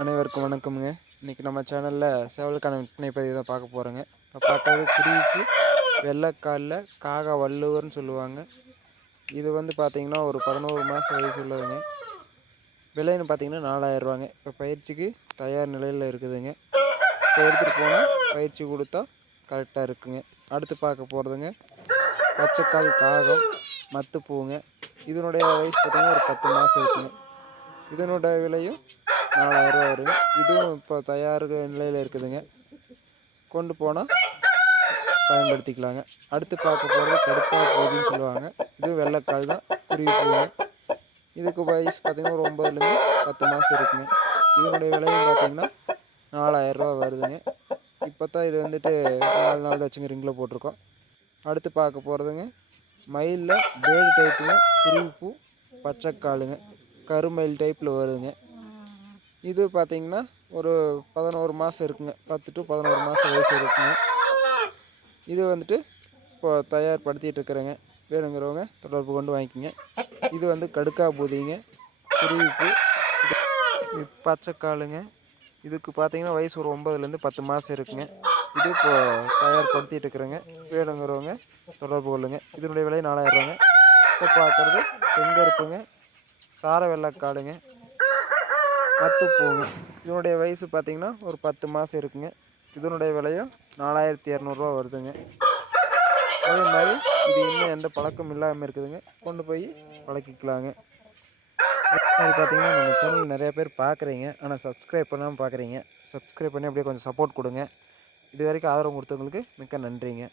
அனைவருக்கும் வணக்கமுங்க. இன்றைக்கி நம்ம சேனலில் சேவலுக்கான விற்பனை பதிவு தான் பார்க்க போகிறோங்க. இப்போ பார்க்கறது குருவிக்கு வெள்ளைக்காலில் காகா வள்ளுவர்னு சொல்லுவாங்க. இது வந்து பார்த்திங்கன்னா ஒரு 11 மாதம் வயசு உள்ளதுங்க. விலைன்னு பார்த்திங்கன்னா 4000 ரூபாங்க. இப்போ பயிற்சிக்கு தயார் நிலையில் இருக்குதுங்க. இப்போ எடுத்துகிட்டு போனால் பயிற்சி கொடுத்தா கரெக்டாக இருக்குங்க. அடுத்து பார்க்க போகிறதுங்க பச்சைக்கால் காகம் மத்துப்பூங்க. இதனுடைய வயசு பார்த்திங்கன்னா ஒரு 10 மாதம் இருக்குங்க. இதனுடைய விலையும் 4000 ரூபா வருங்க. இதுவும் இப்போ தயார் நிலையில் இருக்குதுங்க. கொண்டு போனால் பயன்படுத்திக்கலாங்க. அடுத்து பார்க்க போகிறது கடுக்கா போதின்னு சொல்லுவாங்க. இதுவும் வெள்ளைக்கால் தான், குருவி பூங்க. இதுக்கு வயசு பார்த்திங்கன்னா ஒரு 9லேருந்து 10 மாதம் இருக்குங்க. இதனுடைய விலையும் பார்த்திங்கன்னா 4000 ரூபா வருதுங்க. இப்போ தான் இது வந்துட்டு 4 நாள் வச்சுங்க ரிங்கில் போட்டிருக்கோம். அடுத்து பார்க்க போகிறதுங்க மயிலில் பேர்டு டைப்புங்க, குருவி பூ பச்சைக்காலுங்க, கருமயில் டைப்பில் வருதுங்க. இது பார்த்திங்கன்னா ஒரு 11 மாதம் இருக்குங்க. 10 to 11 மாதம் வயசு இருக்குங்க. இது வந்துட்டு இப்போ தயார்படுத்திகிட்டு இருக்கிறேங்க. வேணுங்கிறவங்க தொடர்பு கொண்டு வாங்கிக்கோங்க. இது வந்து கடுக்கா பூதிங்க, குருவிப்பு, பச்சைக்காலுங்க. இதுக்கு பார்த்திங்கன்னா வயசு ஒரு 9லேருந்து 10 மாதம் இருக்குங்க. இது இப்போ தயார்படுத்திகிட்டு இருக்கிறேங்க. வேணுங்கிறவங்க தொடர்பு கொள்ளுங்க. இதனுடைய விலை 4000 ரூபாங்க. இப்போ பார்க்குறது செங்கருப்புங்க, சார வெள்ளைக்காலுங்க, மத்துப்பூங்க. இதனுடைய வயசு பார்த்திங்கன்னா ஒரு 10 மாதம் இருக்குங்க. இதனுடைய விலையும் 4200 வருதுங்க. அதே மாதிரி இது இன்னும் எந்த பழக்கம் இல்லாமல் இருக்குதுங்க. கொண்டு போய் பழக்கிக்கலாங்க. அது பார்த்திங்கன்னா நம்ம சேனல் நிறையா பேர் பார்க்குறீங்க, ஆனால் சப்ஸ்கிரைப் பண்ணாமல் பார்க்குறீங்க. சப்ஸ்கிரைப் பண்ணி அப்படியே கொஞ்சம் சப்போர்ட் கொடுங்க. இது வரைக்கும் ஆதரவு கொடுத்தவங்களுக்கு மிக்க நன்றிங்க.